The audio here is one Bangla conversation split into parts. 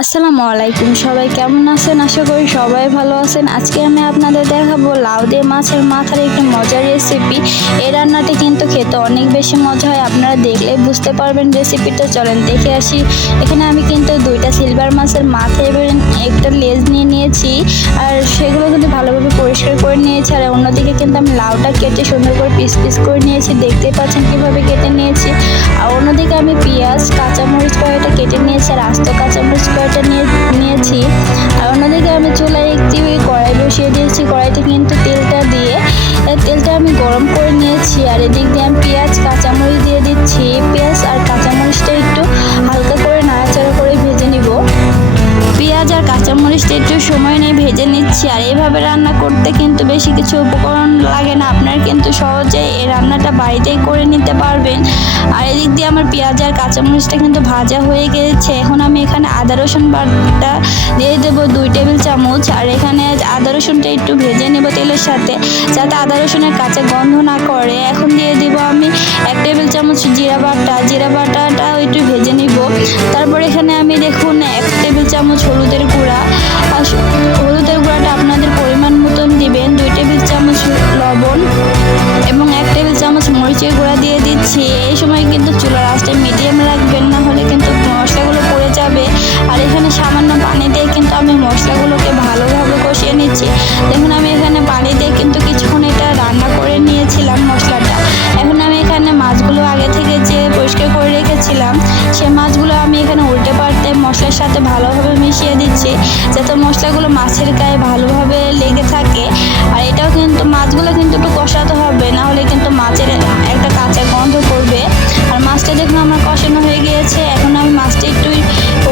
আসসালামু আলাইকুম, সবাই কেমন আছেন? আশা করি সবাই ভালো আছেন। আজকে আমি আপনাদের দেখাবো লাউ দিয়ে মাছের মাথার একটি মজার রেসিপি। এই রান্নাটি কিন্তু খেতে অনেক বেশি মজা হয়, আপনারা দেখলে বুঝতে পারবেন রেসিপিটা। চলেন দেখে আসি। এখানে আমি কিন্তু দুইটা সিলভার মাছের মাথা এবং একটা লেজ নিয়ে নিয়েছি, আর সেগুলো কিন্তু ভালোভাবে পরিষ্কার করে নিয়েছি। আর অন্যদিকে কিন্তু আমি লাউটা কেটে সুন্দর করে পিস পিস করে নিয়েছি, দেখতেই পাচ্ছেন কিভাবে কেটে নিয়েছি। আর অন্যদিকে আমি পেঁয়াজ কাঁচামরিচ কয়েকটা কেটে নিয়েছি, আর আস্ত কাঁচামরিচ কয়েকটা নিয়েছি। আর অন্যদিকে আমি চুলায় একটি কড়াই বসিয়ে দিয়েছি। কড়াইতে কিন্তু তেলটা আমি গরম করে নিয়েছি। আর এদিক দিয়ে আমি পেঁয়াজ কাঁচামরিচ দিয়ে দিচ্ছি। পেঁয়াজ আর কাঁচামরিচটা একটু হালকা করে নাড়াচাড়া করে ভেজে নিব। পেঁয়াজ আর কাঁচামরিচটা একটু সময় নিয়ে ভেজে নিচ্ছি। আর এইভাবে রান্না করতে কিন্তু বেশি কিছু উপকরণ লাগে না, আপনারা কিন্তু সহজে এই রান্নাটা বাড়িতেই করে নিতে পারবেন। আর এদিক দিয়ে আমার পেঁয়াজ আর কাঁচামরিচটা কিন্তু ভাজা হয়ে গেছে। এখন আমি এখানে আদা রসুন বাটা দিয়ে দেবো 2 টেবিল চামচ। আর এখানে আদা রসুনটা একটু ভেজে নেব তেলের সাথে, যাতে আদা রসুনের কাঁচা গন্ধ না করে। এখন দিয়ে দিব আমি 1 টেবিল চামচ জিরা বাটাটাও একটু ভেজে নিব। তারপর এখানে আমি দেখুন 1 টেবিল চামচ হলুদের গুঁড়াটা আপনাদের পরিমাণ মতন দিবেন। 2 টেবিল চামচ লবণ এবং 1 টেবিল চামচ মরিচের গুঁড়া দিয়ে দিচ্ছি। এই সময় কিন্তু চুলার আঁচটা মিডিয়াম রাখবেন, না হলে কিন্তু মশলাগুলো পড়ে যাবে। আর এখানে সামান্য পানি দিয়ে কিন্তু আমি মশলাগুলোকে ভালোভাবে কষিয়ে নিচ্ছি। দেখুন আমি এখানে পানি দিয়ে কিন্তু কিছুক্ষণ এটা রান্না করে নিয়েছিলাম মশলাটা। এখন আমি এখানে মাছগুলো আগে থেকে যে পরিষ্কার করে রেখেছিলাম, সে মাছগুলো আমি এখানে উল্টে পাল্টে মশলার সাথে ভালোভাবে মিশিয়ে দিচ্ছি, যাতে মশলাগুলো মাছের গায়ে ভালোভাবে লেগে থাকে। আর এটাও কিন্তু মাছগুলো কিন্তু একটু কষাতে হবে, না হলে কিন্তু মাছের একটা কাঁচা গন্ধ করবে। আর মাছটা দেখুন আমার কষানো হয়ে গিয়েছে। এখন আমি মাছটা একটু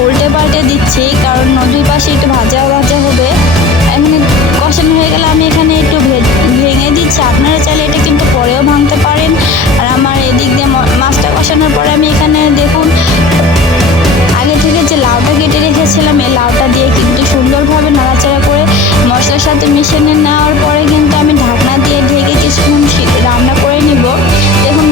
উল্টে পাল্টে দিচ্ছি, কারণ দুই পাশে একটু ভাজা ভাজা হবে। এখন কষানো হয়ে গেলে আমি এখানে একটু ভেঙে দিচ্ছি, আপনারা চাইলে এটা কিন্তু পরেও ভাঙতে পারেন। আর আমার এদিক দিয়ে মাছটা কষানোর পরে আমি এখানে দেখুন আগে থেকে যে লাউটা কেটে রেখেছিলাম, এই লাউটা দিয়ে কিন্তু সুন্দরভাবে নাড়াচাড়া করে মশলার সাথে মিশিয়ে নেওয়ার পরে কিন্তু আমি ঢাকনা দিয়ে ঢেকে কিছুক্ষণ রান্না করে নিব। দেখুন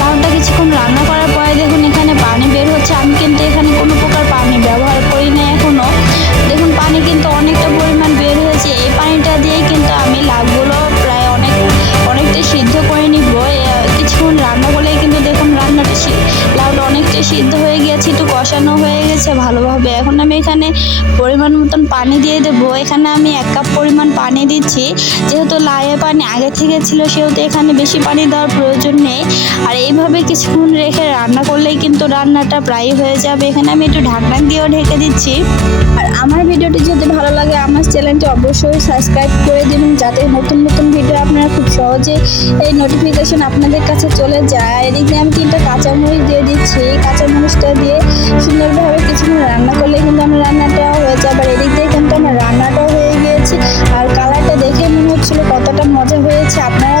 লাউটা কিছুক্ষণ রান্না করার পরে দেখুন এখানে পানি বের হচ্ছে। আমি কিন্তু এখানে কোনো প্রকার পানি ব্যবহার করি না এখনো। দেখুন পানি কিন্তু অনেকটা পরিমাণ বের হয়েছে। এই পানিটা দিয়েই কিন্তু আমি লাউগুলো প্রায় অনেকটা সিদ্ধ করে নিব। কিছুক্ষণ রান্না করলেই কিন্তু দেখুন লাউটা অনেকটা সিদ্ধ হয়ে গেছে, একটু কষানো হয়ে গেছে ভালোভাবে। এখন আমি এখানে পরিমাণ মতন পানি দিয়ে দেবো। এখানে আমি 1 কাপ পরিমাণ পানি দিচ্ছি। যেহেতু লাউয়ে পানি আগে থেকে ছিল, সেহেতু এখানে বেশি পানি দেওয়ার প্রয়োজন নেই। আর এইভাবে কিছুক্ষণ রেখে রান্না করলেই কিন্তু রান্নাটা প্রায় হয়ে যাবে। এখানে আমি একটু ঢাকনা দিয়েও ঢেকে দিচ্ছি। আর আমার ভিডিওটি যদি ভালো লাগে আমার চ্যানেলটি অবশ্যই সাবস্ক্রাইব করে দেবেন, যাতে নতুন নতুন ভিডিও আপনারা খুব সহজে এই নোটিফিকেশন আপনাদের কাছে চলে যায়। এদিক দিয়ে আমি 3টা কাঁচামরিচ দিয়ে দিচ্ছি। কাঁচামরিচটা দিয়ে সুন্দরভাবে কিছুক্ষণ রান্না করলে কিন্তু আমার রান্নাটাও হয়ে যাবে। আর এদিক দিয়ে কিন্তু আমার রান্নাটাও হয়ে গিয়েছে। আর কালারটা দেখে মনে হচ্ছিল কতটা মজা হয়েছে। আপনারা